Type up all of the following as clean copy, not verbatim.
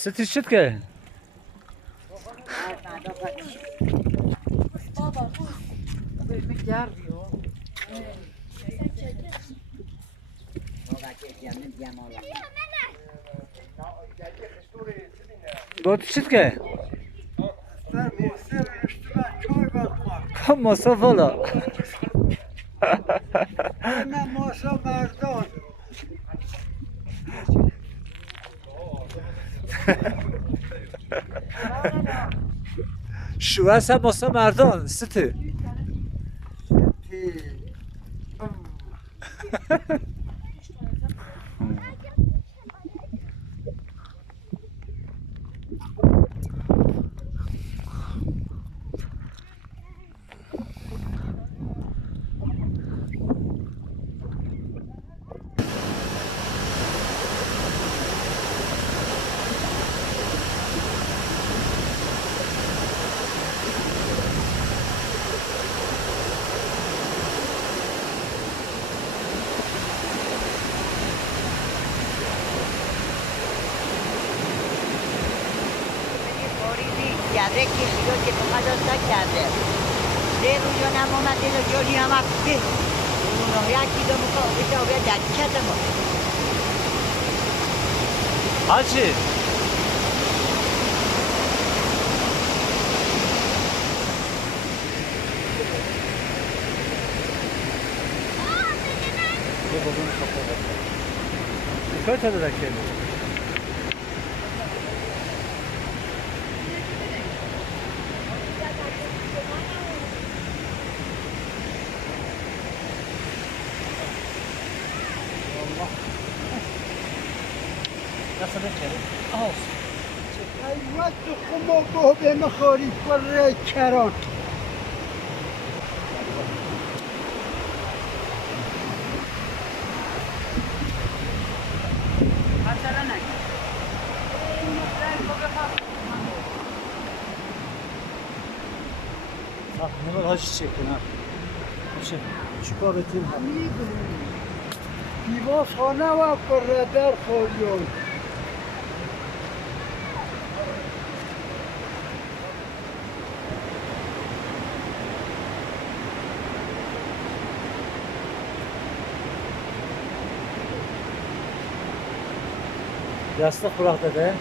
ستی شد که بود شد که کم ماسا والا نه ماسا مردان شو هست هم ماسا مردان ستی کرده کشیدو که تو مدرسه کرده ده روزا نمامده دو جوری هم افته اونو یکی دو مقابل و باید دکت ما حاجی یه بابون خفه بکنه کار تا داره که ایوات خما گوه مخاری پر کران نمال حاجی چه کنم چه کارتیم دیواز خانه و پر در خوریون Yastık bırak dede.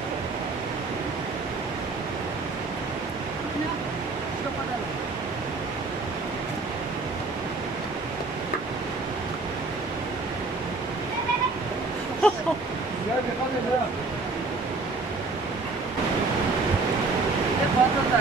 Güzel bir hadi ya. Ne fazla da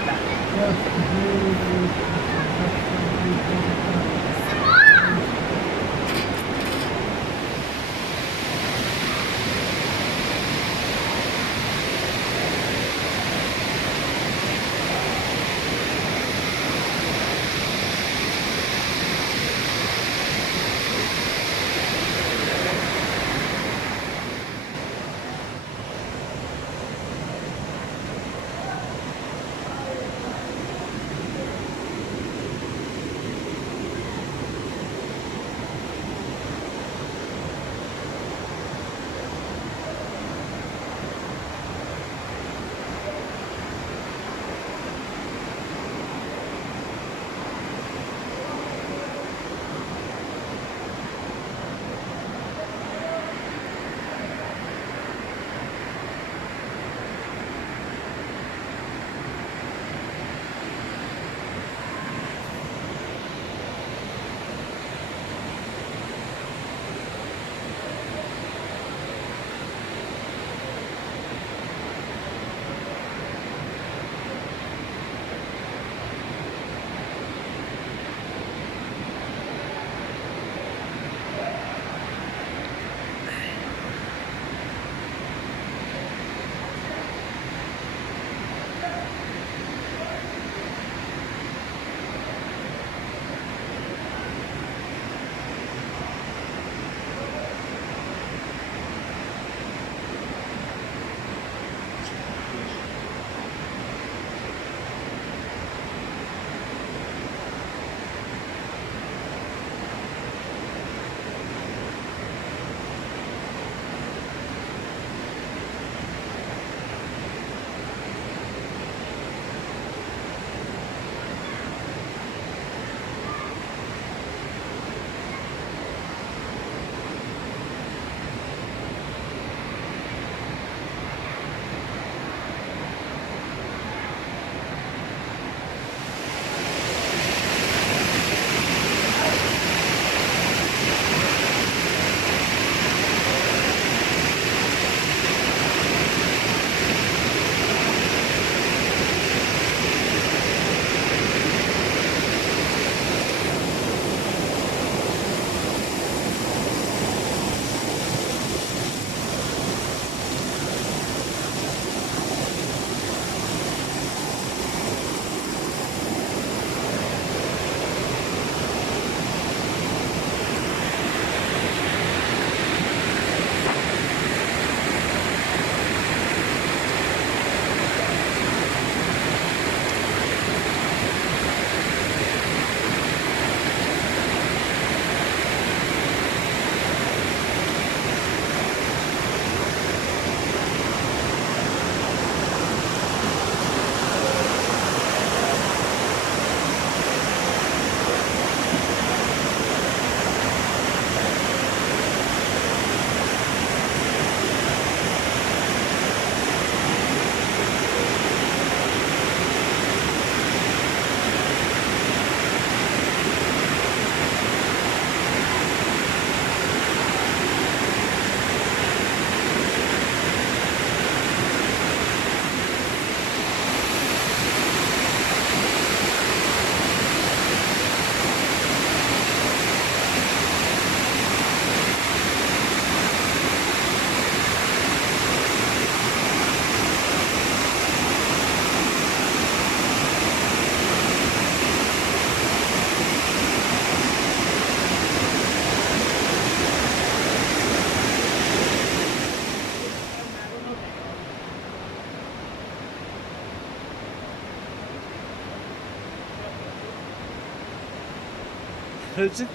Kırçık.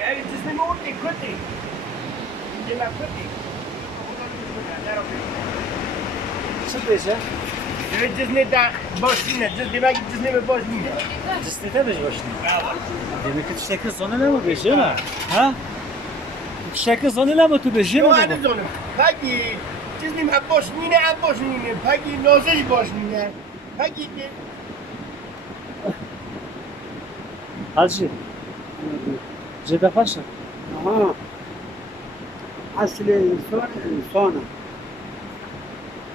يعني جسمي موتي كنتي عندما كنتي Çık diyece. جسمي دا باشنه جسمي ما جسمي باشنه Cisnete mi başını? Demek ki şekil sonuyla mı beşiyor mu? Ha? Şekil sonuyla mı tu beşiyor شو mu? هذا زونه باقي جسمي ما باشنه عم باشنه باقي نازش باشنه باقي Hacı. Cedafaşa. Aha. Asli insan insana.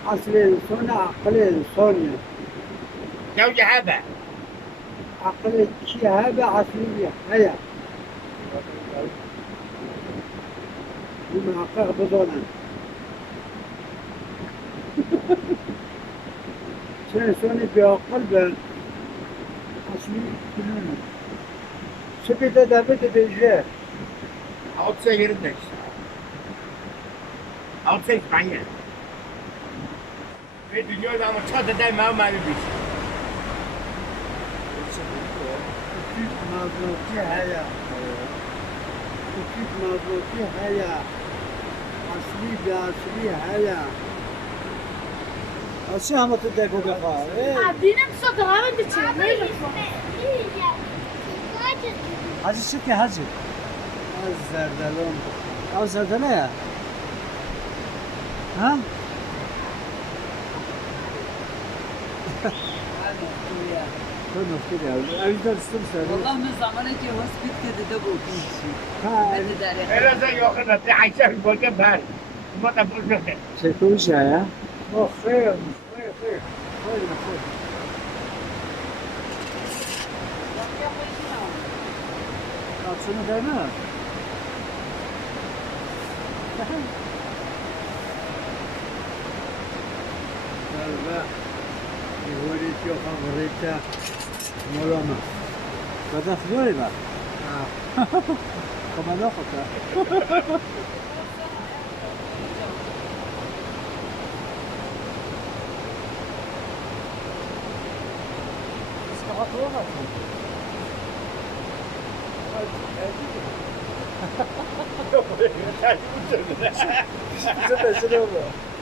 Asli insana aklı insaniye. لو جهابه Aklı şihabe asliye. Haya. بمحقق بضانا سنة بقلب أصلي كلنا سبت دابت بالجاه عود سير الناس عود سير بعيان في الدنيا ده ما تشهد ده ما بيبيش وكيف مضبوطي هيا وكيف مضبوطي هيا أصلي بأصلي هيا Açı ama tu dego gafa. Dinem só grava de tiro, Hacı çık ya hacı. الزردلون Al zerdene ya. Ha? Koy nokta ya. Evden ısıtım söyle. والله من زمانك يا هوسبيت كده ده بوكيش Ha. هذا داري انا زي اخر نتي عايشه في بوكه بار ما تقول له Çekilmiş ya. أو خير خير خير خير خير Atsana değme. لا يوريك يا خبريتا مولانا Kadar Florida. Como não, cara? Você tá